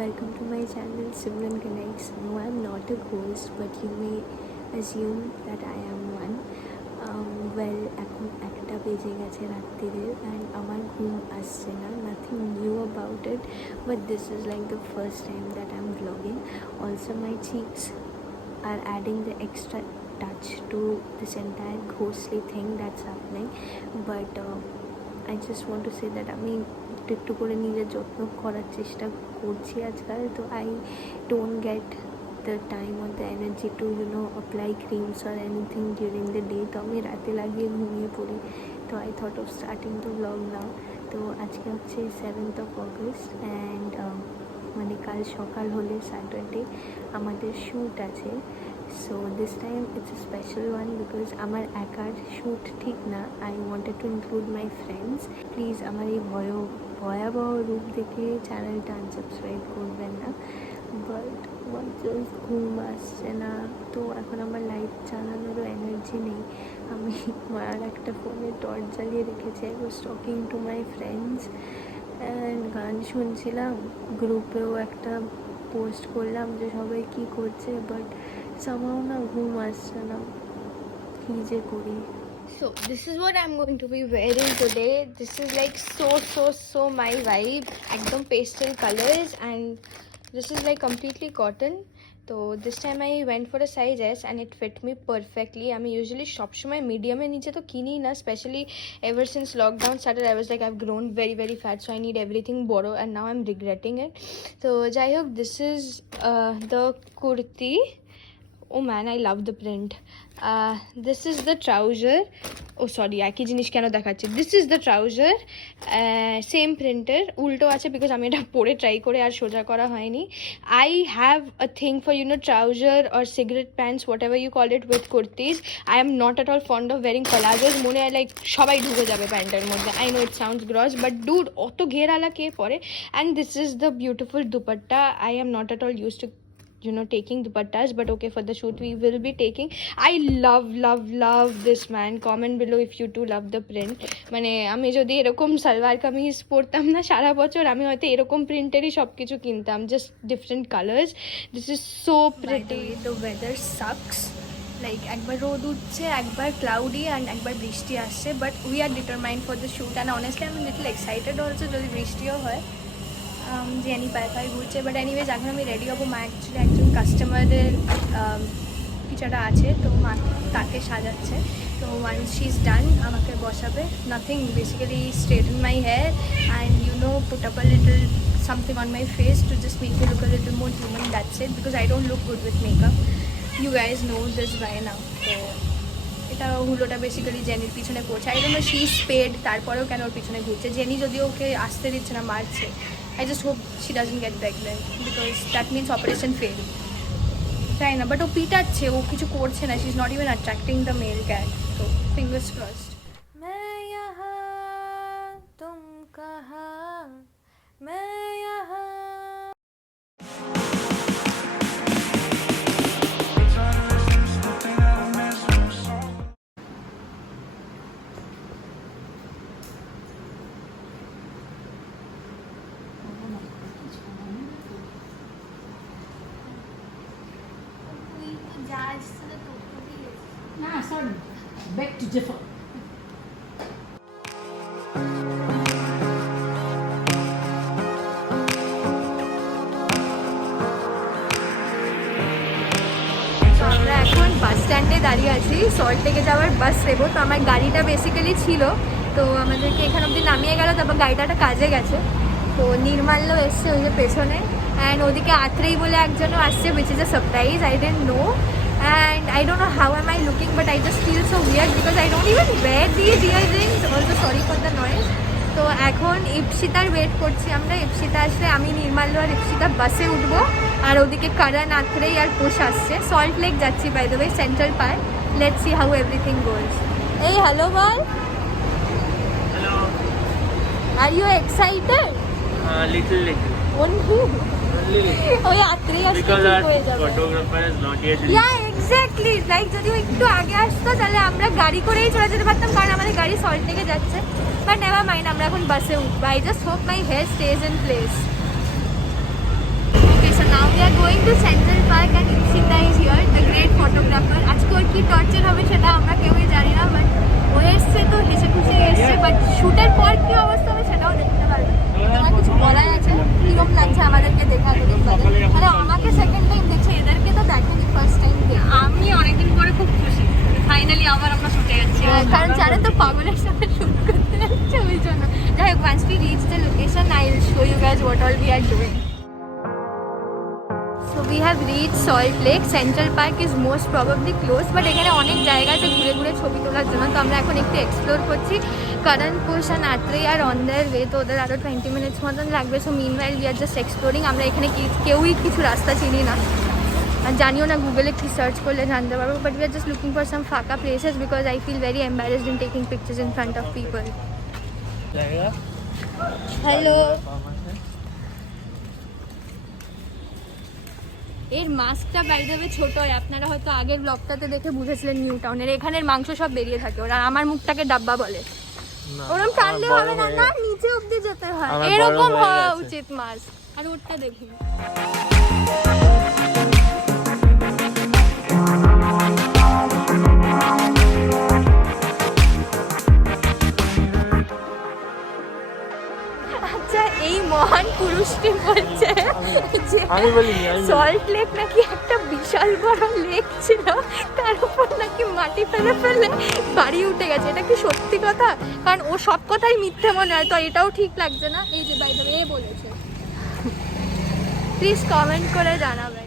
welcome to my channel Simran Connects. No, I'm not a ghost, but you may assume that I am one. Well, এখন একটা বেজে গেছে রাত্রিরে and আমার ঘুম আসছে না. Nothing new about it, but this is like the first time that I'm vlogging. Also, my cheeks are adding the extra touch to this entire ghostly thing that's happening. But I just want to say that আমি একটু করে নিজের যত্ন করার চেষ্টা করছি আজকাল. তো I don't get the time or the energy to apply creams or anything during the day. তো আমি রাতে লাগিয়ে ঘুমিয়ে পড়ি. তো I thought of starting the vlog now. তো আজকে হচ্ছে 7th of August and মানে কাল সকাল হলে স্যাটারডে আমাদের শ্যুট আছে. So this time it's a special one because আমার একার শ্যুট ঠিক না. I wanted to include my friends. Please আমার এই ভয়াবহ রূপ দেখে চ্যানেলটা আনসাবস্ক্রাইব করবেন না. বাট জাস্ট ঘুম আসছে না. তো এখন আমার লাইট চালানোরও এনার্জি নেই. আমি আমার একটা ফোনে টর্চ জ্বালিয়ে রেখেছি. I was talking to my friends and গান শুনছিলাম. গ্রুপেও একটা পোস্ট করলাম যে সবাই কী করছে, বাট somehow না ঘুম আসছে না. কী যে করি. So this is what I'm going to be wearing today. This is like so my vibe. একদম pastel colors and this is like completely cotton. So this time I went for a size S and it fit me perfectly. আমি usually সবসময় মিডিয়ামের নিচে তো কিনি না, specially ever since lockdown started I was like I've grown very fat, so I need everything বড় and now I'm regretting it. So যাই হোক, this is the kurti. Oh man, I love the print. This is the trouser. Oh sorry, একই জিনিস কেন দেখাচ্ছি. This is the trouser. Same printer. উল্টো আছে because আমি এটা পরে ট্রাই করে আর সোজা করা হয়নি. I have a thing for trouser or cigarette pants, whatever you call it, with kurtis. I am not at all fond of wearing palazzos. মনে হয় like সবাই ঢুকে যাবে প্যান্টের মধ্যে. I know it sounds gross, but dude, অত ঘেরালা কে পরে? And this is the beautiful dupatta. I am not at all used to taking dupattas, but okay, for the shoot we will be taking. I love this man. Comment below if you too love the print. মানে আমি যদি এরকম সালোয়ার কামিজ পরতাম না সারা বছর, আমি হয়তো এরকম প্রিন্টেরই সব কিছু কিনতাম, just different colours. This is so pretty. The weather sucks. Like একবার রোদ উঠছে, একবার ক্লাউডি অ্যান্ড একবার বৃষ্টি আসছে, but we R determined for the shoot and honestly I am little excited also যদি বৃষ্টিও হয়. জেনি পায়ে ঘুরছে, বাট এনিওয়েজ এখন আমি রেডি হবো. মা অ্যাকচুয়ালি একজন কাস্টমারের কিছু একটা আছে, তো মা তাকে সাজাচ্ছে. তো ওয়ান্স শি ইজ ডান আমাকে বসাবে. Nothing, basically straighten my hair and put up a little something on my face to just make me look a little more human. That's it, because I don't look good with makeup. You guys know this by now. তো এটা হুলোটা basically জেনির পিছনে পড়ছে. I don't know she is paid, তারপরেও কেন ওর পিছনে ঘুরছে. Jenny যদি ওকে আসতে দিচ্ছে না, মারছে. I just hope she doesn't get pregnant because that means operation failed. তাই না, বাট ও পিটাচ্ছে, ও কিছু করছে না. She's not even attracting the male cat. So fingers crossed. मैं यहाँ तुम कहाँ, मैं यहाँ. Nah, sorry. Beg to differ. আমরা এখন বাস স্ট্যান্ডে দাঁড়িয়ে আছি. সল্ট থেকে যাওয়ার বাস নেবো. তো আমার গাড়িটা বেসিক্যালি ছিল, তো আমাদেরকে এখান অবধি নামিয়ে গেল, তারপর গাড়িটা কাজে গেছে. তো নির্মাল্য এসছে ওই যে পেছনে, অ্যান্ড ওদিকে আত্রেই বলে একজনও আসছে, which is a surprise. I don't no and I don't know how am I looking, but I just feel so weird because I don't even wear these earrings. Also sorry for the noise. তো এখন ইপসিতার wait করছি আমরা. ইপসিতা আসলে আমি, নির্মাল্য আর ইপসিতা বাসে উঠবো, আর ওদিকে কারণ, আত্রেই আর পোষ আসছে. সল্ট লেক যাচ্ছি by the way, Central Park. Let's see how everything goes. এই হ্যালো বল. Hello. Are you excited? Little. Only. ওই আত্রেই আসতে Because our হয়ে যাবে. photographer is not yet ready. Yeah, exactly. Like যদি ও একটু আগে আসতো তাহলে আমরা গাড়ি করেই চলে যেতে পারতাম, কারণ আমাদের গাড়ি সল্ট থেকে যাচ্ছে. বাট নেভার মাইন্ড, আমরা এখন বাসে উঠবো. I just hope my hair stays in place. now we are going to Central Park and Ipsita is here, the great photographer. আজকে ওর কি টর্চার হবে সেটা আমরা কেউই জানি না, বাট ও এসছে তো হেসে খুশি এসছে, বাট শুটের পর কি অবস্থা হবে সেটাও দেখতে পারবে। তোমার কিছু বলাই আছে? কিরকম লাগছে আমাদেরকে দেখা করে? মানে আমাকে সেকেন্ড টাইম দেখছে, এদেরকে তো দেখেনি ফার্স্ট টাইম। আমি অনেকদিন পরে খুব খুশি, ফাইনালি আবার আমরা শুটে যাচ্ছি। কারণ জানো তো পাগলের সাথে শুট করতে যাচ্ছে ওই জন্য। যাই হোক, once we reach the location I will show you guys what all we are doing. So we have reached Salt Lake. Central Park is most probably closed, but এখানে অনেক জায়গা আছে ঘুরে ঘুরে ছবি তোলার জন্য। তো আমরা এখন একটু এক্সপ্লোর করছি। কারণ পুশ আর আত্রেই আর অন দেয়ার ওয়ে, তো ওদের আরও 20 মিনিটস মতন লাগবে। So meanwhile we are just exploring. আমরা এখানে কেউই কিছু রাস্তা চিনি না, আর জানিও না, গুগলে কি সার্চ করলে জানতে পারবো। But we are just looking for some ফাঁকা places because I feel very embarrassed in taking pictures in front of people. Hello. এর মাস্কটা বাইরে ছোট হয়, আপনারা হয়তো আগের ব্লগটাতে দেখে বুঝেছিলেন নিউ টাউনের। এখানের মাংস সব বেরিয়ে থাকে, ওরা আমার মুখটাকে ডাব্বা বলে। ওরকম টানলে হবে না, না নিচে অব্দি যেতে হয়, এরকম হওয়া উচিত মাস্ক। আর ওরটা দেখুন, এই মহান পুরুষটি বলছে যে সল্ট লেক নাকি একটা বিশাল বড় লেক ছিল, তার উপর নাকি মাটি ফেলে ফেলে বাড়ি উঠে গেছে। এটা কি সত্যি কথা? কারণ ও সব কথাই মিথ্যে মনে হয়, তো এটাও ঠিক লাগছে না। এই যে বাইরে এ বলেছে, প্লিজ কমেন্ট করে জানাবেন।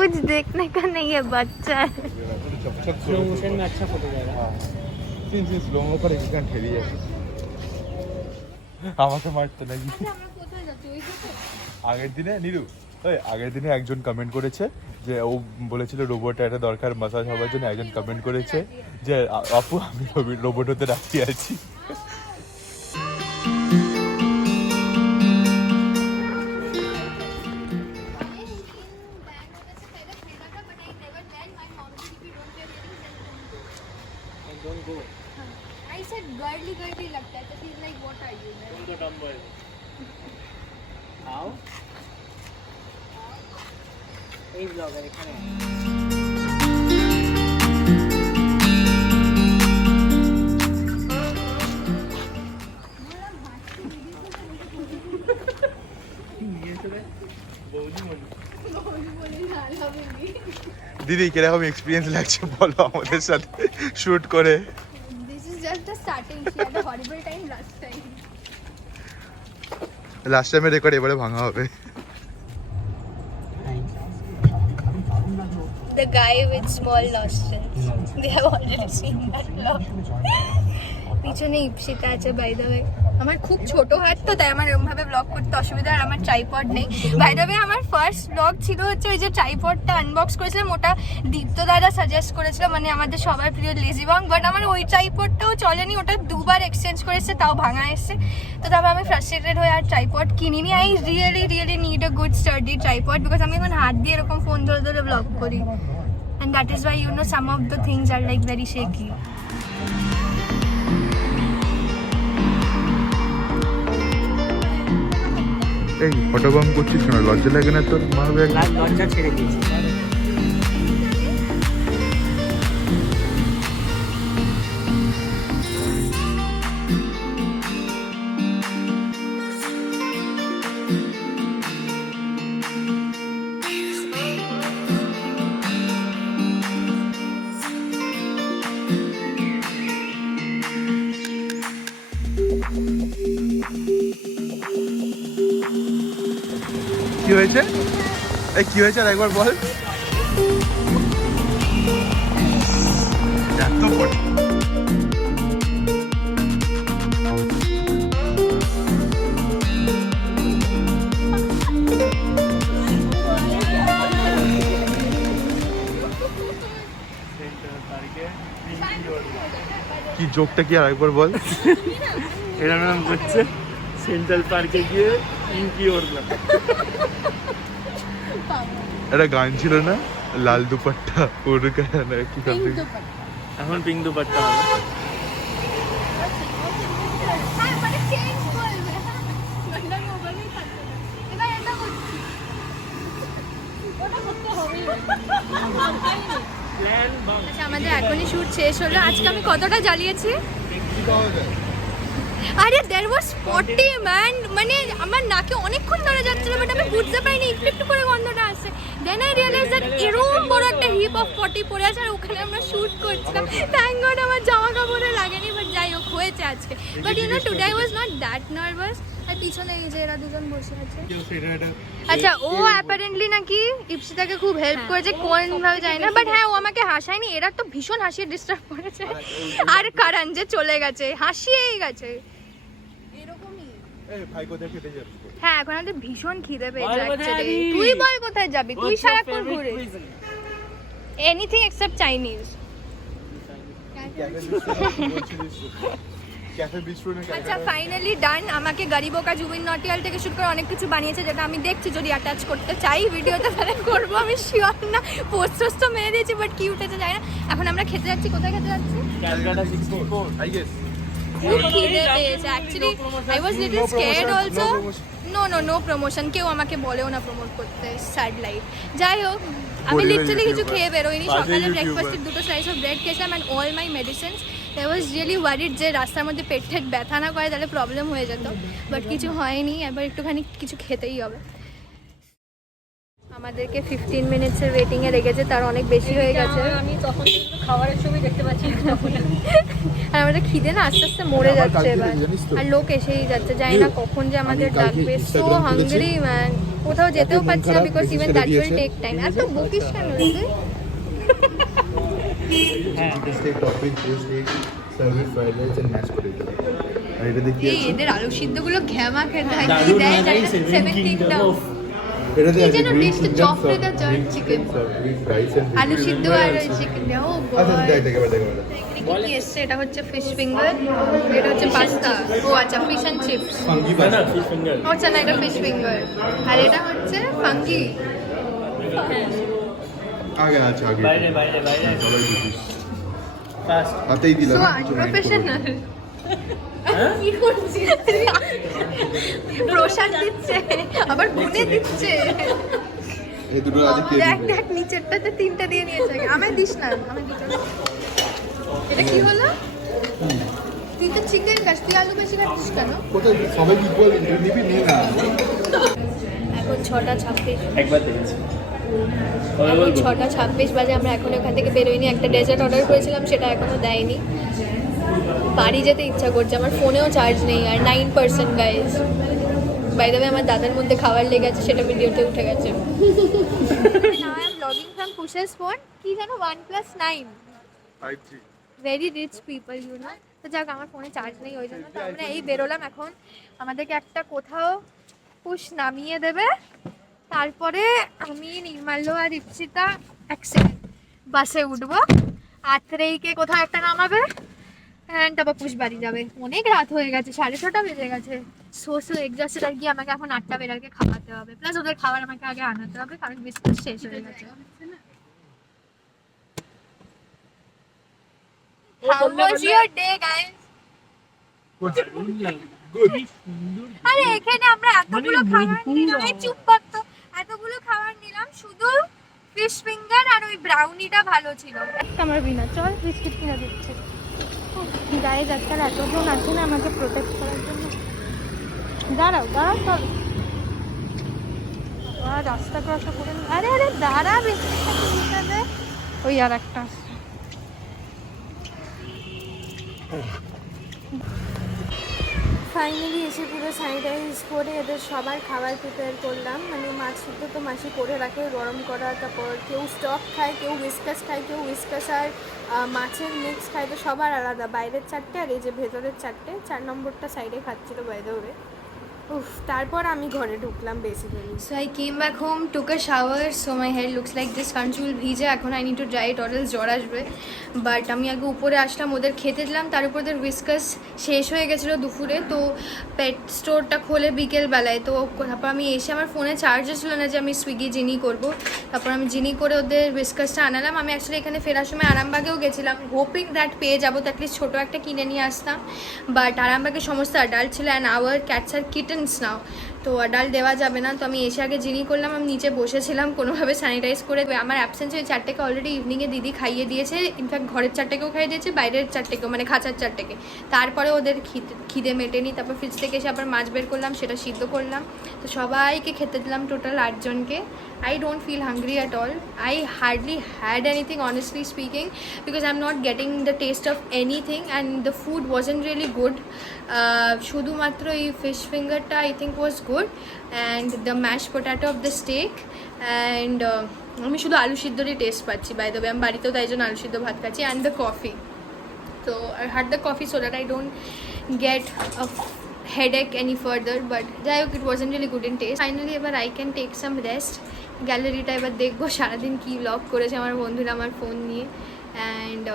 कुछ देखने का नहीं है, बच्चा है। स्लो मोशन में अच्छा फोटो जाएगा। সিন স্লো মো করে এখান ঠেলে যাচ্ছে, আমাকে মারতে নাকি। আগের দিনে নিরু, ওই আগের দিনে একজন কমেন্ট করেছে যে ও বলেছিল রোবট একটা দরকার মাসাজ হওয়ার জন্য। একজন কমেন্ট করেছে যে আপু আমি রোবট হতে রাজি আছি। Don't go. I said girly girly लगता है, तो she's like what are you? Don't go dumbbell. How? এই ব্লগার এখানে দিদি কিরকম এক্সপিরিয়েন্স লাগছে বলো আমাদের সাথে শুট করে? This is just the starting. She had a horrible time last time. Last টাইমের রেকর্ড এবারে ভাঙা হবে। The guy with small nostrils. They have already seen that vlog. পিছনে ইপসিতা আছে বাই দ্য ওয়ে। আমার খুব ছোট হাত তো, তাই আমার এরকমভাবে ব্লগ করতে অসুবিধা। আর আমার ট্রাইপড নেই। বাই দ্য ওয়ে আমার ফার্স্ট ব্লগ ছিল হচ্ছে ওই যে ট্রাইপডটা আনবক্স করেছিলাম, ওটা দীপ্ত দাদা সাজেস্ট করেছিল, মানে আমাদের সবার প্রিয় লেজি বং। বাট আমার ওই ট্রাইপডটাও চলেনি, ওটা দুবার এক্সচেঞ্জ করেছে, তাও ভাঙা এসছে। তো তারপর আমি ফ্রাস্ট্রেটেড হয়ে আর ট্রাইপড কিনিনি। I really need a good study tripod, because আমি এখন হাত দিয়ে এরকম ফোন ধরে ধরে ব্লগ করি। And that is why you know some of the things are like very shaky. এই ফটোবম করছিস না, লজ্জা লাগে না তোর? মারবে লজ্জা ছেড়ে দিয়েছি। কি হয়েছে? এই কি হয়েছে আর একবার বল। দুপুর। কি জোকটা কি আরেকবার বল। এরা নাম করছে সেন্ট্রাল পার্কে গিয়ে ইনকি ওড়না। একটা গান ছিল না, লাল দুপাট্টা ওর গানা কি something? এখন পিঙ্ক দুপাট্টা হবে। আচ্ছা আমাদের এখনই শুট শেষ হলো। আজকে আমি কতটা জ্বালিয়েছি? আরে দেয়ার ওয়াজ 40 ম্যান, মানে আমার নাকে অনেকক্ষণ ধরে যাচ্ছিল বাট আমি বুঝতে পারিনি একটু একটু করে গন্ধটা আসছে। দেন আই রিয়েলাইজ দ্যাট এরকম বড় একটা হিপ অফ 40 পড়ে আছে আর ওখানে আমরা শুট করছিলাম। থ্যাংক গড আমার জামা কাপড়ে লাগেনি, বাট যাই হোক হয়েছে আজকে। But you know today I was not that nervous. আর পিছনে এই যে এরা দুজন বসে আছে। আচ্ছা ও অ্যাপারেন্টলি নাকি ইপসিতাকে খুব হেল্প করেছে, কোন ভাবে যায় না, বাট হ্যাঁ ও আমাকে হাসায়নি। এরা তো ভীষণ হাসিয়ে ডিস্টার্ব করেছে। আর কারণ যে চলে গেছে হাসিয়েই গেছে হ্যাঁ। এখন আমাদের ভীষণ খিদে পেয়েছে অ্যাকচুয়ালি। তুই বল কোথায় যাবি? তুই সারাক্ষণ ঘুরে এনিথিং এক্সেপ্ট চাইনিজ। আচ্ছা ফাইনালি ডান। আমাকে গরিবকা জুবিন নটিয়াল থেকে শুরু করে অনেক কিছু বানিয়েছে, যেটা আমি দেখছি যদি অ্যাটাচ করতে চাই ভিডিওতে তাহলে করবো, আমি শিওর না। পোস্ট তো মেরে দিয়েছি বাট কি উঠেছে জানি না। এখন আমরা খেতে যাচ্ছি। কোথায় খেতে যাচ্ছি? Calcutta 64 I guess. খুব খিদে পেয়েছে actually. I was little scared also. No promotion, কেউ আমাকে বলেও না প্রমোট করতে, স্যাড লাইফ। যাই হোক আমি লিটারালি কিছু খেয়ে বেরোইনি। সকালে ব্রেকফাস্টের দুটো স্লাইস অফ ব্রেড খেয়েছিলাম and all my medicines. I was really worried যে রাস্তার মধ্যে পেট ঠেট ব্যথা না করে তাহলে প্রবলেম হয়ে যেত, বাট কিছু হয়নি। এবার একটুখানি কিছু খেতেই হবে। আমাদেরকে 15 মিনিটসের ওয়েটিংয়ে রেখেছে, তার অনেক বেশি হয়ে গেছে। আমি তখন খাবারের ছবি দেখতে পাচ্ছি তখন। আর আমাদের খিদে না আস্তে আস্তে মরে যাচ্ছে এবার, আর লোক এসেই যাচ্ছে। জানি না কখন যে আমাদের ডাকবে। সো হাঙ্গ্রি ম্যান, কোথাও যেতেও পারছি না because even that will take time. এত বকিস কেন রে? এই এদের আলু সিদ্ধগুলো ঘ্যামা খেতে হয়। কি দেয় জানি না, 17টা কি যেন টেস্ট চপলেট আর জার্ড চিকেন, আলু সিদ্ধ আর চিকেন। ও গড, কি এসছে? এটা হচ্ছে ফিশ ফিঙ্গার, এটা হচ্ছে পাস্তা। ও আচ্ছা, ফিশ অ্যান্ড চিপস। না ফিশ ফিঙ্গার। আচ্ছা না, এটা ফিশ ফিঙ্গার। আর এটা হচ্ছে ফাঙ্কি। আগে আছে আগে বাইরে বাইরে বাইরে সবাই বুঝিস ফাস্ট। হাতেই দিলাম সো আনপ্রফেশনাল। কি করছিস? প্রসাদ দিচ্ছে আবার গুনে দিচ্ছে। এই দুটো আজ কে দেখ দেখ নিচেরটাতে 3টা দিয়ে নিয়েছে। আমায় দিস না, আমি দুটো। এটা কি হলো? তুই তো চিকেন খাস, তুই আলু বেশি খাচ্ছিস কেন? কোথায় সবাই ইকুয়াল নিবি নে না। এখন 6:26। একবার দেখেছি। এখন 6:26 বাজে। আমরা এখন ওখান থেকে বেরোইনি। একটা ডেজার্ট অর্ডার করেছিলাম, সেটা এখনো দেয়নি। বাড়ি যেতে ইচ্ছা করছে। আমার ফোনেও চার্জ নেই আর 9% গাইজ। বাই দ্য ওয়ে আমার দাদার মধ্যে খাবার লেগে আছে, সেটা ভিডিওতে উঠে গেছে। নাও আই এম ব্লগিং ফ্রম কুশেস ফোন। কি জানো, 1+9 5G very rich people you know. তো যাক, আমার ফোনে চার্জ নেই, ওই জন্য তো আমরা এই বেরোলাম। এখন আমাদেরকে একটা কোথাও পুশ নামিয়ে দেবে, তারপরে আমি নির্মাল্য আর ইপসিতা এক সেকেন্ড বাসে উঠবো। আত্রেইকে কোথাও একটা নামাবে অ্যান্ড তারপর পুশ বাড়ি যাবে। অনেক রাত হয়ে গেছে, 6:30 বেজে গেছে। সো এক্সস্টেড আর কি। আমাকে এখন 8টা বেরাকে খাওয়াতে হবে, প্লাস ওদের খাবার আমাকে আগে আনাতে হবে কারণ বিস্কুট শেষ হয়ে গেছে। How was your day, guys? আরে এখানে আমরা এতগুলো খাবার নিলাম, এই চুপ কর তো। এতগুলো খাবার নিলাম, শুধু ফিশ ফিঙ্গার আর ওই ব্রাউনিটা ভালো ছিল। আমার বিনা চল বিস্কিট কিনে দিচ্ছে। গায়ে আজকাল এতজন আছে না আমাকে প্রোটেক্ট করার জন্য। দাঁড়াও দাঁড়াও, চল। রাস্তা ক্রস করে। আরে আরে দাঁড়া, বিস্কিটটা দে। ওই আর একটা ফাইনালি এসে পুরো স্যানিটাইজ করে এদের সবার খাবার প্রিপেয়ার করলাম। মানে মাছ সিদ্ধ তো মাসি করে রাখে গরম করা, তারপর কেউ স্টক খায়, কেউ উইস্কাস খায়, কেউ উইস্কাস আর মাছের মিক্স খায়, তো সবার আলাদা। বাইরের 4টে আর এই যে ভেতরের 4টে, 4 নম্বরটা সাইডে খাচ্ছিল বাই দ্য ওয়ে। উফ, তারপর আমি ঘরে ঢুকলাম basically. So I came back home, took a shower, so my hair looks like this, কারণ চুল ভিজে এখন। I need to dry it or else জ্বর আসবে। বাট আমি আগে উপরে আসলাম, ওদের খেতে দিলাম, তার উপর ওদের উইস্কাস শেষ হয়ে গেছিলো দুপুরে, তো পেট স্টোরটা খোলে বিকেলবেলায়। তো তারপর আমি এসে আমার ফোনে চার্জও ছিল না যে আমি সুইগি জিনি করব, তারপর আমি জিনি করে ওদের উইস্কাসটা আনালাম। আমি অ্যাকচুয়ালি এখানে ফেরার সময় আরামবাগেও গেছিলাম, হোপিং দ্যাট পেয়ে যাবো, তো অ্যাটলিস্ট ছোটো একটা কিনে নিয়ে আসতাম। বাট আরামবাগে সমস্ত অ্যাডাল্ট ছিল and our cats R kittens নাও, তো অ্যাডাল্ট দেওয়া যাবে না। তো আমি এসে আগে জিনি করলাম, আমি নিচে বসেছিলাম কোনোভাবে স্যানিটাইজ করে। আমার অ্যাবসেন্স ওই 4টেকে অলরেডি ইভিনিংয়ে দিদি খাইয়ে দিয়েছে, ইনফ্যাক্ট ঘরের 4টেকেও খাইয়ে দিয়েছে, বাইরের 4টেকেও, মানে খাঁচার 4টেকে। তারপরে ওদের খিদে মেটেনি, তারপর ফ্রিজ থেকে এসে আবার মাছ বের করলাম, সেটা সিদ্ধ করলাম। তো সবাইকে খেতে দিলাম, টোটাল 8 জনকে। I don't feel hungry at all. I hardly had anything, honestly speaking, because I'm not getting the taste of anything and the food wasn't really good. শুধুমাত্র এই fish fingerটা I think was good and the mashed potato of the steak and আমি শুধু আলু সিদ্ধরই test পাচ্ছি by the way. আমি বাড়িতেও তাই জন্য আলু সিদ্ধ ভাত খাচ্ছি and the coffee. So I had the coffee so that I don't get a headache any further, but যাই হোক, it wasn't really good in taste. Finally এবার I can take some rest. গ্যালারিটা এবার দেখবো সারাদিন কী ব্লগ করেছে আমার বন্ধুরা আমার ফোন নিয়ে, অ্যান্ড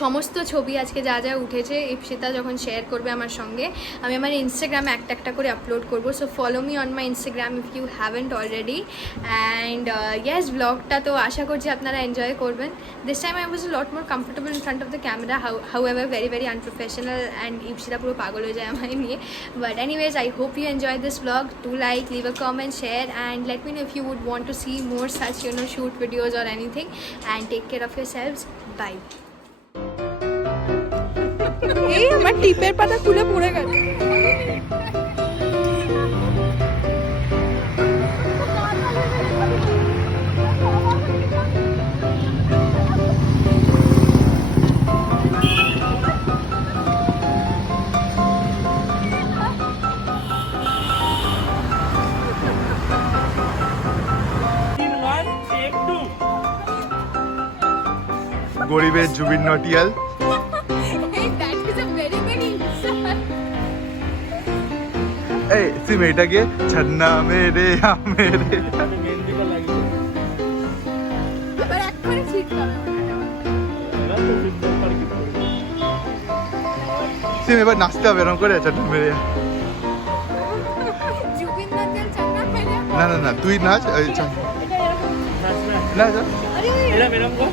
সমস্ত ছবি আজকে যা যা উঠেছে ইপসিতা যখন শেয়ার করবে আমার সঙ্গে, আমি আমার ইনস্টাগ্রামে একটা একটা করে আপলোড করবো। So follow me on my Instagram if you haven't already. And yes, ব্লগটা তো আশা করছি আপনারা এনজয় করবেন। This time I was lot more comfortable in front of the camera, however very very unprofessional, and Ipsita পুরো পাগল হয়ে যায় আমায় নিয়ে। But anyways, I hope you enjoy this blog. Do like, leave a comment, share, and let me know if you would want to see more such, shoot videos or anything, and take care of yourselves. Bye. এই আমার টিপের পাতা খুলে পড়ে গেল। গরিবের জুবিন নটিয়াল। এই তুই মেয়েটাকে ছান্না মেরে মেরে সিম এবার নাচতে হবে এরকম করে ছান্না মেরে। না না না, তুই নাচ। না এরকম